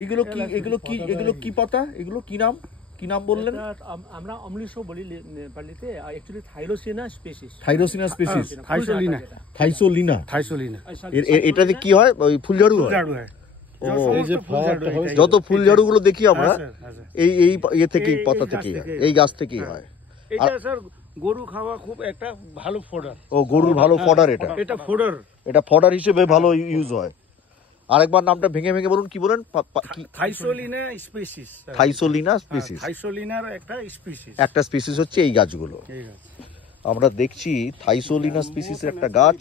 এগুলো কি পাতা, এগুলো কি নাম বললেন? আমরা অমলিশ বলি নেপালিতে, অ্যাকচুয়ালি থাইলোসিনা স্পিসিস। থাইসোলিনা। এটাতে কি হয়? ওই ফুলঝাড়ু হয়। যত ফুলঝাড়ু গুলো দেখি আমরা এই থেকেই, পাতা থেকেই, এই গাছ থেকেই হয়। এটা স্যার গরু খাওয়া খুব একটা ভালো ফডার। ও, গরুর ভালো ফডার এটা। এটা ফডার হিসেবে ভালো ইউজ হয়। আরেকবার নামটা ভেঙে বলুন, কি বলেন? থাইসোলিনা স্পিসিস। থাইসোলিনার একটা স্পিসিস হচ্ছে এই গাছগুলো। আমরা দেখছি থাইসোলিনা স্পিসিসের একটা গাছ,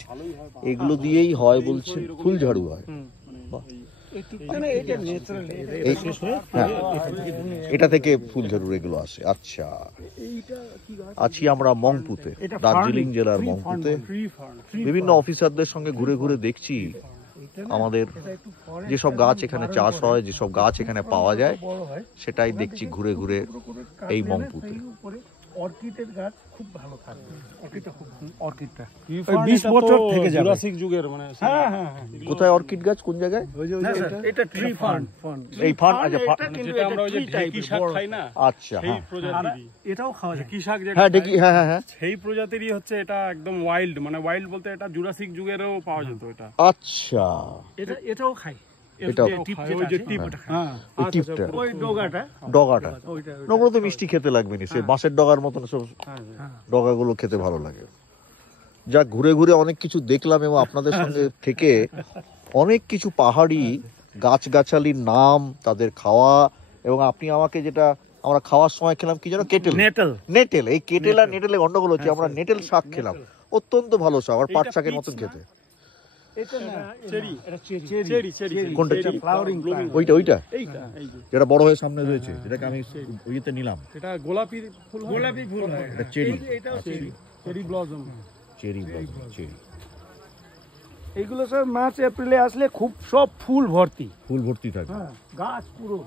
এগুলো দিয়েই হয় বলছে ফুলঝাড়ু হয়। এটা থেকে ফুলঝাড়ু এগুলো আসে। আচ্ছা, আছি আমরা মংপুতে, দার্জিলিং জেলার মংপুতে। বিভিন্ন অফিসারদের সঙ্গে ঘুরে ঘুরে দেখছি আমাদের যেসব গাছ এখানে চাষ হয়, যেসব গাছ এখানে পাওয়া যায়, সেটাই দেখছি ঘুরে ঘুরে এই মংপুতে। অর্কিডের গাছ খুব ভালো থাকে। অর্কিডটা 20 বছর থেকে যাবে, জুরাসিক যুগের। মানে কোথায় অর্কিড গাছ, কোন জায়গায়? এটা ট্রি ফার্ন। এই ফার্ন, আচ্ছা, যেটা আমরা ওই যে ঢেকি শাক খাই না, আচ্ছা, সেই প্রজাতির। এটাও খাওয়া যায় ঢেকি শাক, যেটা হ্যাঁ ঢেকি, হ্যাঁ সেই প্রজাতিরই হচ্ছে এটা। একদম ওয়াইল্ড, মানে ওয়াইল্ড বলতে এটা জুরাসিক যুগেরও পাওয়া যেত এটা। আচ্ছা, এটাও খাই। ডগাটা তো মিষ্টি খেতে লাগবে না, সে বাঁশের ডগার মতন সব ডগাগুলো খেতে ভালো লাগে। যা ঘুরে ঘুরে অনেক কিছু দেখলাম, এবং আপনাদের সঙ্গে থেকে অনেক কিছু পাহাড়ি গাছগাছালির নাম, তাদের খাওয়া, এবং আপনি আমাকে যেটা আমরা খাওয়ার সময় খেলাম, কি যেন, নেটেল। এই কেটেল আর নেটেলে গন্ডগোল হচ্ছে। আমরা নেটেল শাক খেলাম, অত্যন্ত ভালো শাক, আর পাট শাকের মতন খেতে। ওইটা যেটা বড় হয়ে সামনে রয়েছে, যেটাকে আমি ওইতে নিলাম, এটা গোলাপি ফুল। এটা চেরি ব্লসম। এইগুলো স্যার মার্চ এপ্রিলে আসলে খুব সব ফুল ভর্তি থাকে, গাছ পুরো।